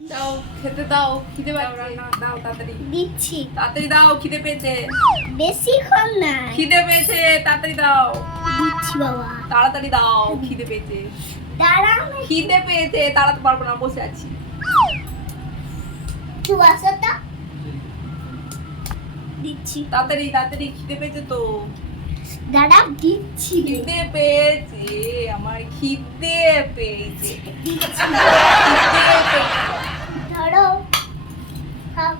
দাও খেতে দাও, খিদে পাচ্ছে। দাও তাড়াতাড়ি। দিচ্ছি। তাড়াতাড়ি দাও, খিদে পেয়েছে। বেশিক্ষণ না। খিদে পেয়েছে, তাড়াতাড়ি দাও। দিচ্ছি বাবা। তাড়াতাড়ি দাও, খিদে পেয়েছে। দাঁড়াও। খিদে পেয়েছে, তাড়াতে পারবো না, বসে আছি। তুই বসো তো। দিচ্ছি। তাড়াতাড়ি তাড়াতাড়ি, খিদে পেয়েছে তো। দাঁড়াও, দিচ্ছি। খিদে পেয়েছে, আমার খিদে পেয়েছে। দিচ্ছি। খিদে পেয়েছে। ধরো। খাও।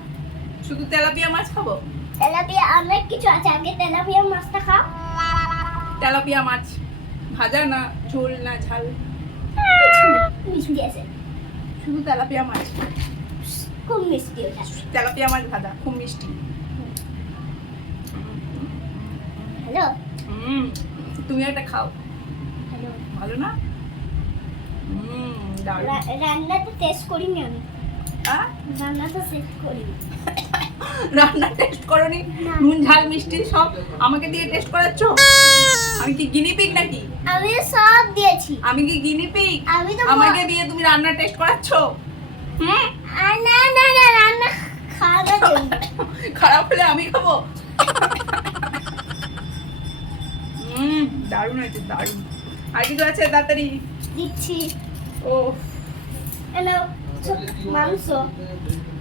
শুধু তেলাপিয়া মাছ খাবো? তেলাপিয়া অনেক কিছু আছে, আগে তেলাপিয়া মাছটা খাও। তেলাপিয়া মাছ ভাজা না ঝোল না ঝাল? মিষ্টি আছে। শুধু তেলাপিয়া মাছ। খুব মিষ্টি ওটা। তেলাপিয়া মাছ ভাজা খুব মিষ্টি। হ্যালো। তুমি একটা খাও। হ্যালো। ভালো না? দারুণ। রান্নাটা টেস্ট করিনি আমি। হ্যাঁ? রান্নাটা টেস্ট করিনি। রান্না টেস্ট করনি? না। নুন ঝাল মিষ্টি সব আমাকে দিয়ে টেস্ট করাচ্ছ? আমি কি গিনিপিগ নাকি? আমি সব দিয়েছি। আমি কি গিনিপিগ? আমি তো আমাকে দিয়ে তুমি রান্না টেস্ট করাচ্ছ? না না না, রান্না খাওয়ার জন্য। খারাপ হলে আমি খাবো? দারুণ হয়েছে, দারুণ। আর কিছু আছে? তাড়াতাড়ি দিচ্ছি। ও হ্যালো। মাংস।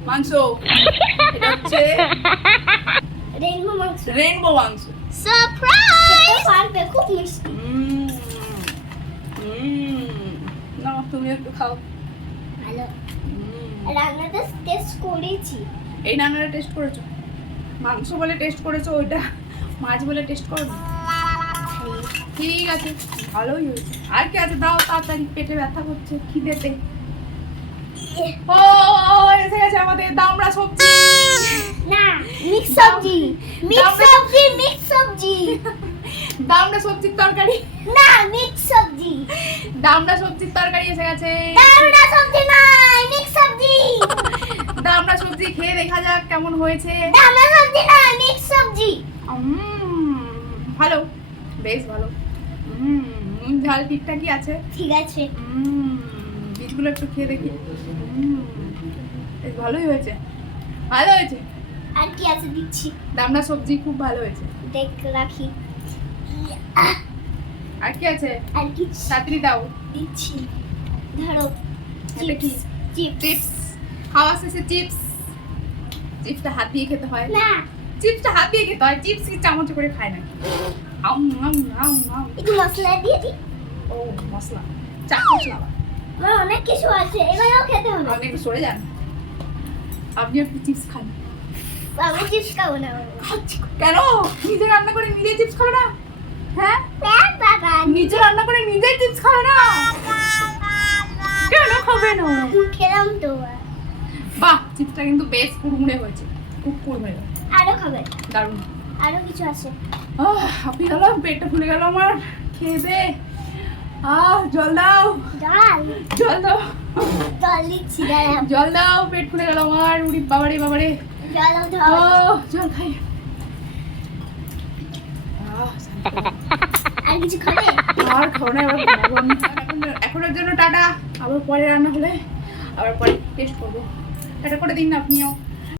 মাংস। এটা হচ্ছে রেইনবো মাংস। রেইনবো মাংস। সারপ্রাইজ! পারবে, খুব মিষ্টি। না তুমি একটু খাও। ভালো। রান্নাটা টেস্ট করেছি। এই রান্নাটা টেস্ট করেছো? মাংস বলে টেস্ট করেছো, ওইটা মাছ বলে টেস্ট করো? ঠিক আছে, ভালোই হয়েছে। আর কি আছে দাও তাড়াতাড়ি, পেটে ব্যথা করছে খিদেতে। ও এসে গেছে আমাদের দামড়া সবজি। না, মিক্স সবজি। মিক্স সবজি, মিক্স সবজি। দামড়া সবজির তরকারি। না, মিক্স সবজি। দামড়া সবজির তরকারি এসে গেছে। দারুণা সবজি না, মিক্স সবজি। দামড়া সবজি খেয়ে দেখা যাক কেমন হয়েছে। দারুণা সবজি না, মিক্স সবজি। ভালো, বেশ ভালো। নুন ঝাল ঠিকঠাকই আছে। ঠিক আছে। বীজগুলো একটু খেয়ে দেখি। বেশ ভালোই হয়েছে, ভালো হয়েছে। আর কি আছে? দিচ্ছি। দামড়া সবজি খুব ভালো হয়েছে। দেখ রাখি। আর কি আছে? আর কি? তাড়াতাড়ি দাও। দিচ্ছি। ধরো। এটা কি? চিপস। চিপস। খাওয়া শেষে চিপস। চিপসটা হাত দিয়ে খেতে হয়। না, চিপসটা হাত দিয়ে খেতে হয়, চিপস কি চামচ করে খায় না? আম আম আম আম। একটু মশলা দিয়ে দিই। ও মশলা, চাট মশলা। আমার অনেক কিছু আছে, এগুলোও খেতে হবে। আপনি একটু সরে যান, আপনি একটু চিপস খান। আমি চিপস খাবো না। কেন? নিজে রান্না করে নিজে চিপস খাবে না? হ্যাঁ, বাবা, নিজে রান্না করে নিজে চিপস খাবে না? কেন খাবে না? খেলাম তো। বাহ, চিপসটা কিন্তু বেশ কুড়মুড়ে হয়েছে, খুব কুড়মুড়ে। আরো খাবে? দারুণ। আরো কিছু আছে? হাঁপিয়ে গেলাম, পেটটা ফুলে গেল আমার খেয়ে দে। জল দাও, জল। জল দাও, জল দিচ্ছি, দাঁড়াও। জল দাও, পেট ফুলে গেল আমার। উড়ি বাবারে বাবারে। জল দাও। জল খাই। আর কিছু খাবে? আর খাবো না, এবার ঘুমাবো আমি। এখনের জন্য টাটা, আবার পরে রান্না হলে আবার পরে টেস্ট করবো। টাটা করে দিন না আপনিও।